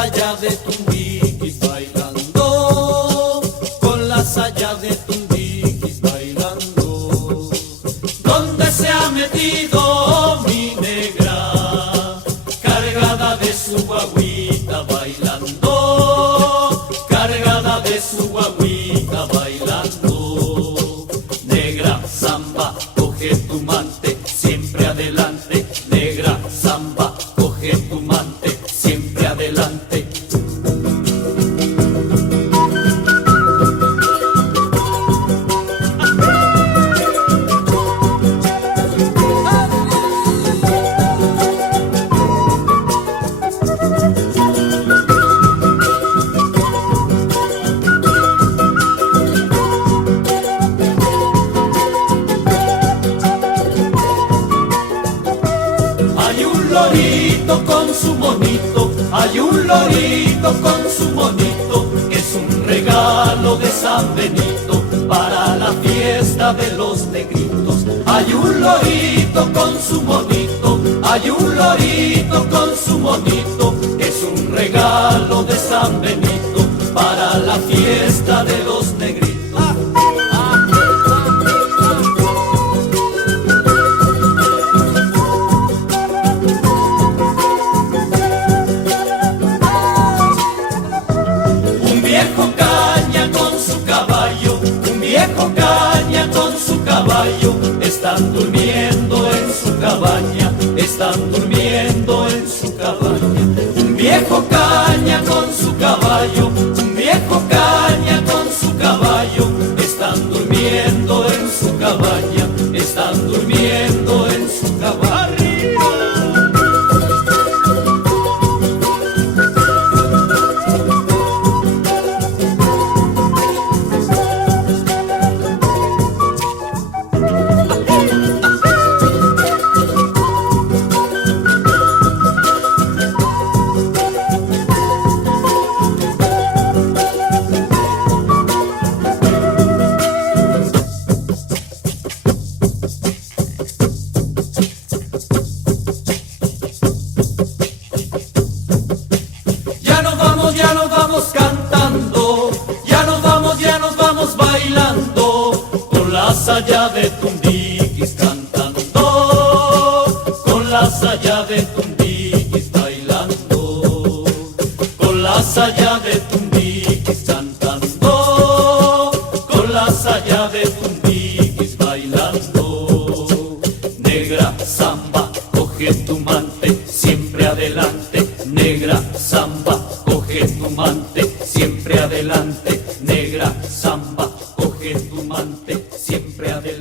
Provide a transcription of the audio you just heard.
saya de Tumbiquis bailando, con la saya de Tumbiquis bailando. ¿Dónde se ha metido mi negra, cargada de su guaguita bailando, cargada de su guaguita bailando? Negra samba, coge tu mante, siempre adelante. Negra samba, coge tu mante, siempre adelante. Hay un lorito con su monito, hay un lorito con su monito, que es un regalo de San Benito para la fiesta de los negritos. Hay un lorito con su monito, hay un lorito con su monito, que es un regalo de San Benito para la fiesta de los negritos. Un viejo caña con su caballo, un viejo caña con su caballo, están durmiendo en su cabaña, están durmiendo en su cabaña. Un viejo caña con su caballo, un viejo caña con su caballo, están durmiendo en su cabaña, están durmiendo en su cabaña. Ya nos vamos cantando, ya nos vamos bailando, con la saya de Tumbiquis cantando, con la saya de Tumbiquis bailando, con la saya de Tumbiquis cantando, con la saya de Tumbiquis bailando. Negra samba, coge tu mante, siempre adelante. Negra samba, coge tu mante, siempre adelante. Negra samba, coge tu mante, siempre adelante.